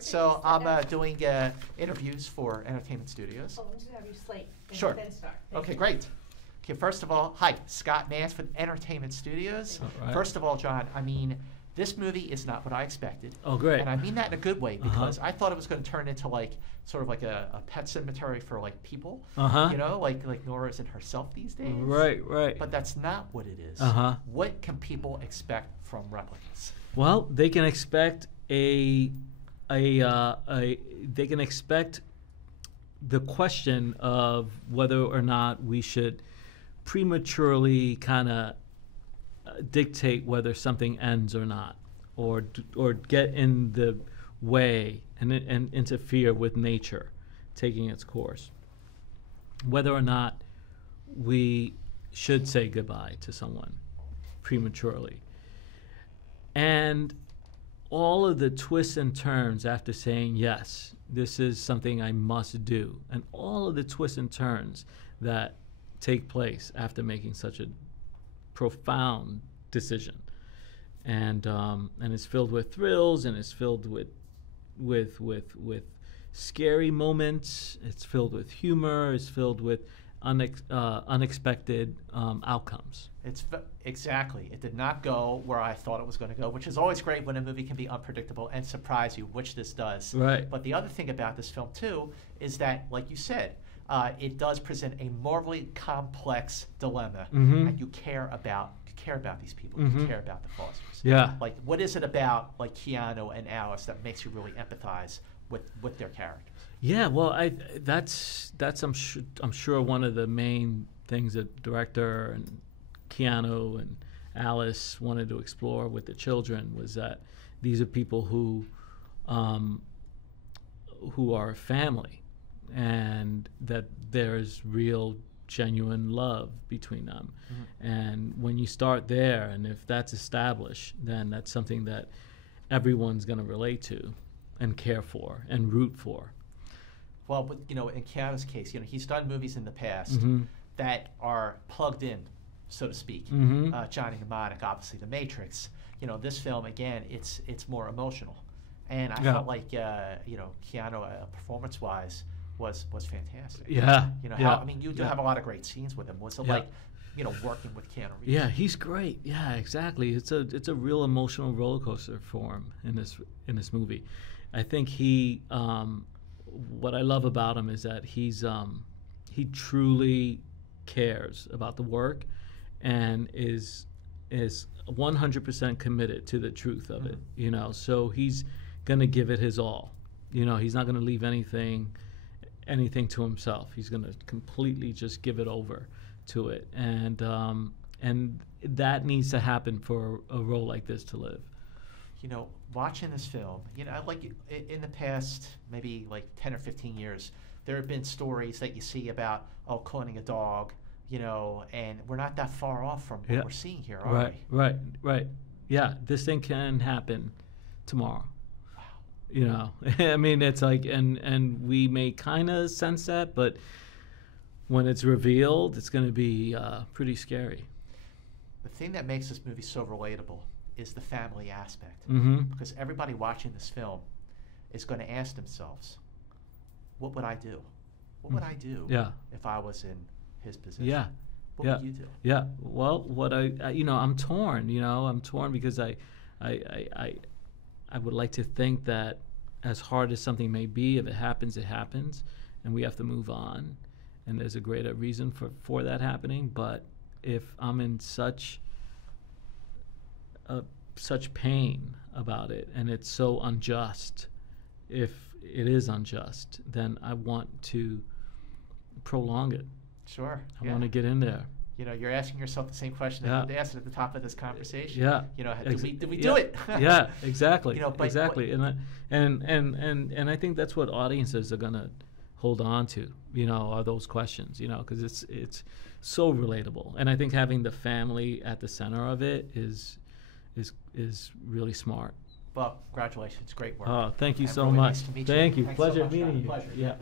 So I'm doing interviews for entertainment studios. Oh, I'm just going to have you slate and Sure. then start. Okay, great. Okay, first of all, hi, Scott Mance with Entertainment Studios. All right. First of all, John, I mean, this movie is not what I expected. Oh, great. And I mean that in a good way, because I thought it was going to turn into like sort of like a pet cemetery for like people. You know, like Nora isn't herself these days. Right, right. But that's not what it is. What can people expect from Replicas? Well, they can expect they can expect the question of whether or not we should prematurely kind of dictate whether something ends or not, or get in the way and interfere with nature taking its course. Whether or not we should say goodbye to someone prematurely. And all of the twists and turns after saying, yes, this is something I must do, and all of the twists and turns that take place after making such a profound decision. And it's filled with thrills, and it's filled with scary moments. It's filled with humor. It's filled with unexpected outcomes. Exactly. It did not go where I thought it was going to go, which is always great when a movie can be unpredictable and surprise you, which this does. Right. But the other thing about this film, too, is that, like you said, it does present a morally complex dilemma, and you care about these people. You care about the Fosters. Yeah. Like, what is it about, like, Keanu and Alice that makes you really empathize with their characters? Yeah, well, that's I'm sure one of the main things that director and Keanu and Alice wanted to explore with the children was that these are people who are a family, and that there's real genuine love between them. And when you start there, and if that's established, then that's something that everyone's going to relate to and care for and root for. Well, but in Keanu's case, he's done movies in the past that are plugged in, so to speak. Johnny Mnemonic, obviously, The Matrix. This film, again, it's more emotional, and I felt like Keanu, performance-wise, was fantastic. Yeah. I mean, you do have a lot of great scenes with him. Was it like, working with Keanu Reeves? Yeah, he's great. Yeah, exactly. It's a real emotional roller coaster for him in this movie. I think he. What I love about him is that he truly cares about the work, and is 100% committed to the truth of it. So he's gonna give it his all. He's not gonna leave anything to himself. He's gonna completely just give it over to it, and that needs to happen for a role like this to live. Watching this film, like in the past, maybe like 10 or 15 years, there have been stories that you see about, cloning a dog, and we're not that far off from what we're seeing here, are we? Right. Yeah, this thing can happen tomorrow. Wow. I mean, it's like, and we may kind of sense that, but when it's revealed, it's going to be pretty scary. The thing that makes this movie so relatable is the family aspect. Because everybody watching this film is going to ask themselves, what would I do? What would I do if I was in his position? Yeah. What would you do? Yeah. Well, what I'm torn. I'm torn because I would like to think that as hard as something may be, if it happens, it happens, and we have to move on, and there's a greater reason for that happening. But if I'm in such pain about it, and it's so unjust, if it is unjust, then I want to prolong it. Sure. I want to get in there. You're asking yourself the same question that you asked at the top of this conversation. Yeah. Did we do it? Yeah, exactly. Exactly. And I think that's what audiences are gonna hold on to. Are those questions. Because it's so relatable. And I think having the family at the center of it is really smart. Well, congratulations. Great work. Oh, thank you and so really much. Nice to meet Thank you. Thanks Pleasure so much, meeting you. Pleasure. Yeah.